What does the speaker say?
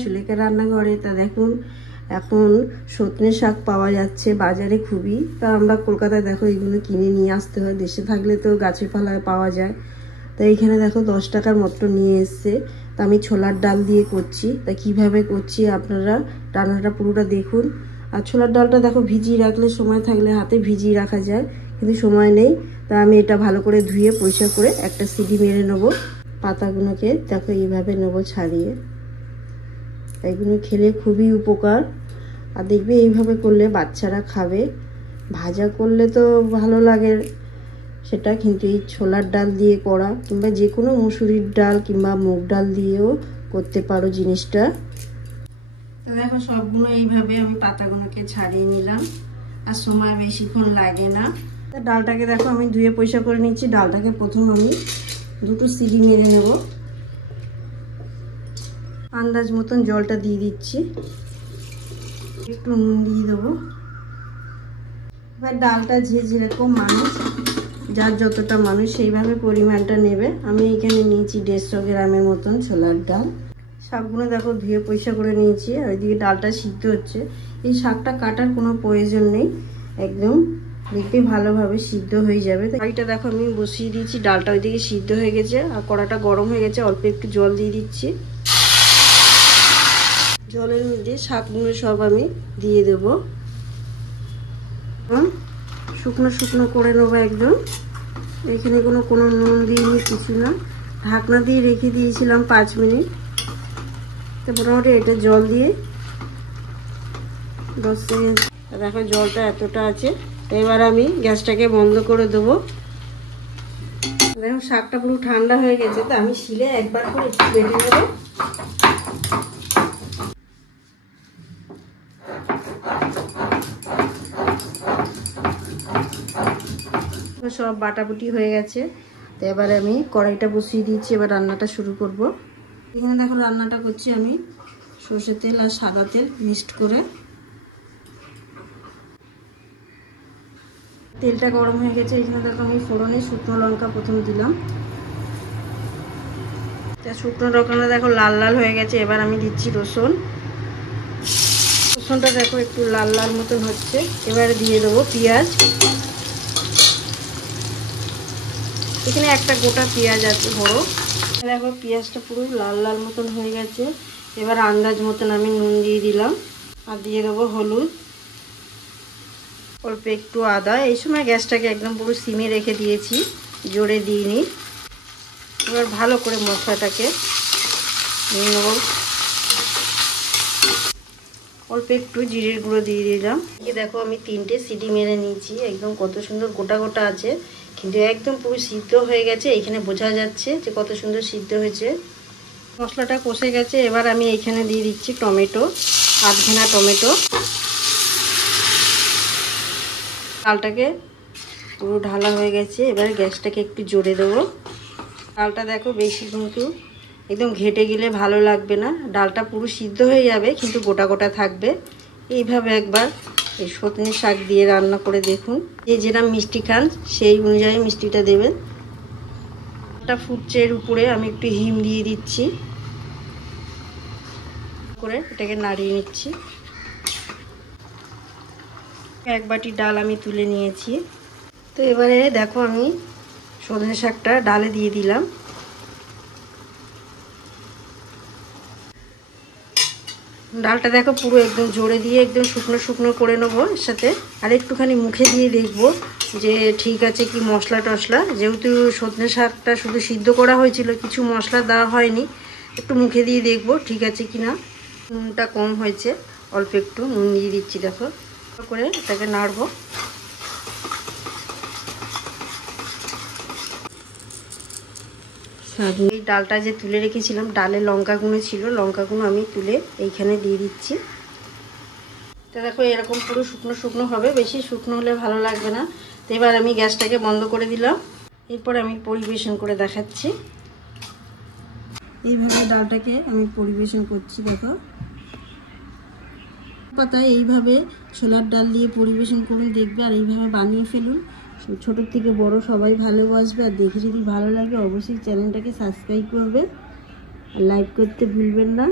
সুলেখা রান্নাঘরে। তা দেখুন এখন সজনে শাক পাওয়া যাচ্ছে বাজারে খুবই। তা আমরা কলকাতায় দেখো এগুলো কিনে নিয়ে আসতে হয়, দেশে থাকলে তো গাছে পালায় পাওয়া যায়। তা এইখানে দেখো 10 টাকার মতো নিয়ে এসছে। তা আমি ছোলার ডাল দিয়ে করছি। তা কিভাবে করছি আপনারা রান্নাটা পুরোটা দেখুন। আর ছোলার ডালটা দেখো ভিজিয়ে রাখলে, সময় থাকলে হাতে ভিজিয়ে রাখা যায়, কিন্তু সময় নেই। তা আমি এটা ভালো করে ধুয়ে পরিষ্কার করে একটা সিটি মেরে নেবো। পাতাগুলোকে দেখো এইভাবে নেবো ছাড়িয়ে। এগুলো খেলে খুবই উপকার। আর দেখবে এইভাবে করলে বাচ্চারা খাবে। ভাজা করলে তো ভালো লাগে সেটা, কিন্তু এই ছোলার ডাল দিয়ে করা কিংবা যে কোনো মুসুরির ডাল কিংবা মুগ ডাল দিয়েও করতে পারো জিনিসটা। তো দেখো সবগুলো এইভাবে আমি পাতাগুলোকে ছাড়িয়ে নিলাম, আর সময় বেশিক্ষণ লাগে না। ডালটাকে দেখো আমি ধুয়ে পরিষ্কার করে নিচ্ছি। ডালটাকে প্রথম আমি দুটো সিটি মেরে নেব। আন্দাজ মতন জলটা দিয়ে দিচ্ছি, একটু নুন দিয়ে দেবো। এবার ডালটা যেরকম মানুষ, যার যতটা মানুষ সেইভাবে পরিমাণটা নেবে। আমি এখানে নিয়েছি 150 গ্রামের মতন ছোলার ডাল। শাকগুলো দেখো ধুয়ে পরিষ্কার করে নিয়েছি, আর ওইদিকে ডালটা সিদ্ধ হচ্ছে। এই শাকটা কাটার কোনো প্রয়োজন নেই, একদম দেখতে ভালোভাবে সিদ্ধ হয়ে যাবে। কড়াইটা দেখো আমি বসিয়ে দিয়েছি, ডালটা ওইদিকে সিদ্ধ হয়ে গেছে আর কড়াটা গরম হয়ে গেছে। অল্প একটু জল দিয়ে দিচ্ছি। জলের মধ্যে শাকগুলো সব আমি দিয়ে দেবো। শুকনো শুকনো করে নেবো একদম। এখানে কোনো নুন দিইনি, কিছু না। ঢাকনা দিয়ে রেখে দিয়েছিলাম 5 মিনিট। তো মোটামুটি এটা জল দিয়ে 10 সেকেন্ড। দেখো জলটা এতটা আছে। এবার আমি গ্যাসটাকে বন্ধ করে দেবো। দেখো শাকটা পুরো ঠান্ডা হয়ে গেছে। তো আমি শিলে একবার করে একটু বেটে নেবো। সব বাটাবুটি হয়ে গেছে। তো এবার আমি কড়াইটা বসিয়ে দিয়েছি, এবার রান্নাটা শুরু করব। এখানে দেখো রান্নাটা করছি আমি সরষের তেল আর সাদা তেল মিক্সড করে। তেলটা গরম হয়ে গেছে। এখানে দেখো আমি ফোড়নে শুকনো লঙ্কা প্রথম দিলাম। শুকনো লঙ্কাটা দেখো লাল লাল হয়ে গেছে। এবার আমি দিচ্ছি রসুন। রসুনটা দেখো একটু লাল লাল মতন হচ্ছে। এবারে দিয়ে দেবো পেঁয়াজ। এখানে একটা গোটা পেঁয়াজ আছে বড়। দেখো পেঁয়াজটা পুরো লাল লাল মতন হয়ে গেছে। এবার আন্দাজ মতন আমি নুন দিয়ে দিলাম, আর দিয়ে দেবো হলুদ, অল্প একটু আদা। এই সময় গ্যাসটাকে একদম পুরো সিমে রেখে দিয়েছি, জোরে দিইনি। এবার ভালো করে মশলাটাকে নিয়ে নেব। অল্প একটু জিরের গুঁড়ো দিয়ে দিলাম। এই দেখো আমি 3টে সিটি মেরে নিয়েছি। একদম কত সুন্দর গোটা গোটা আছে, কিন্তু একদম পুরো সিদ্ধ হয়ে গেছে। এইখানে বোঝা যাচ্ছে যে কত সুন্দর সিদ্ধ হয়েছে। মশলাটা কষে গেছে। এবার আমি এইখানে দিয়ে দিচ্ছি টমেটো, আধখানা টমেটো। ডালটাকে পুরো ঢালা হয়ে গেছে। এবার গ্যাসটাকে একটু জোরে দেবো। ডালটা দেখো বেশি কিন্তু একদম ঘেটে গেলে ভালো লাগবে না। ডালটা পুরো সিদ্ধ হয়ে যাবে, কিন্তু গোটা গোটা থাকবে। এইভাবে একবার এই সজনে শাক দিয়ে রান্না করে দেখুন। যে যেরকম মিষ্টি খান সেই অনুযায়ী মিষ্টিটা দেবেন। এটা ফুটছে, এর উপরে আমি একটু হিম দিয়ে দিচ্ছি, করে এটাকে নাড়িয়ে নিচ্ছি। 1 বাটি ডাল আমি তুলে নিয়েছি। তো এবারে দেখো আমি সজনে শাকটা ডালে দিয়ে দিলাম। ডালটা দেখো পুরো একদম জোরে দিয়ে একদম শুকনো শুকনো করে নেবো এর সাথে। আর একটুখানি মুখে দিয়ে দেখবো যে ঠিক আছে কি মশলা টশলা। যেহেতু সজনে শাকটা শুধু সিদ্ধ করা হয়েছিল, কিছু মশলা দেওয়া হয়নি, একটু মুখে দিয়ে দেখবো ঠিক আছে কি না। নুনটা কম হয়েছে, অল্প একটু নুন দিয়ে দিচ্ছি। দেখো করে এটাকে নাড়বো। এই ডালটা যে তুলে রেখেছিলাম, ডালে লঙ্কাগুলো ছিল, লঙ্কাগুলো আমি তুলে এইখানে দিয়ে দিচ্ছি। তো দেখো এরকম পুরো শুকনো শুকনো হবে, বেশি শুকনো হলে ভালো লাগবে না। তো এবার আমি গ্যাসটাকে বন্ধ করে দিলাম। এরপর আমি পরিবেশন করে দেখাচ্ছি। এইভাবে ডালটাকে আমি পরিবেশন করছি। দেখো পাতায় এইভাবে ছোলার ডাল দিয়ে পরিবেশন করুন, দেখবে। আর এইভাবে বানিয়ে ফেলুন। ছোট থেকে বড় সবাই ভালোবাসবে। আর দেখে যদি ভালো লাগে অবশ্যই চ্যানেলটাকে সাবস্ক্রাইব করবে, আর লাইক করতে ভুলবেন না।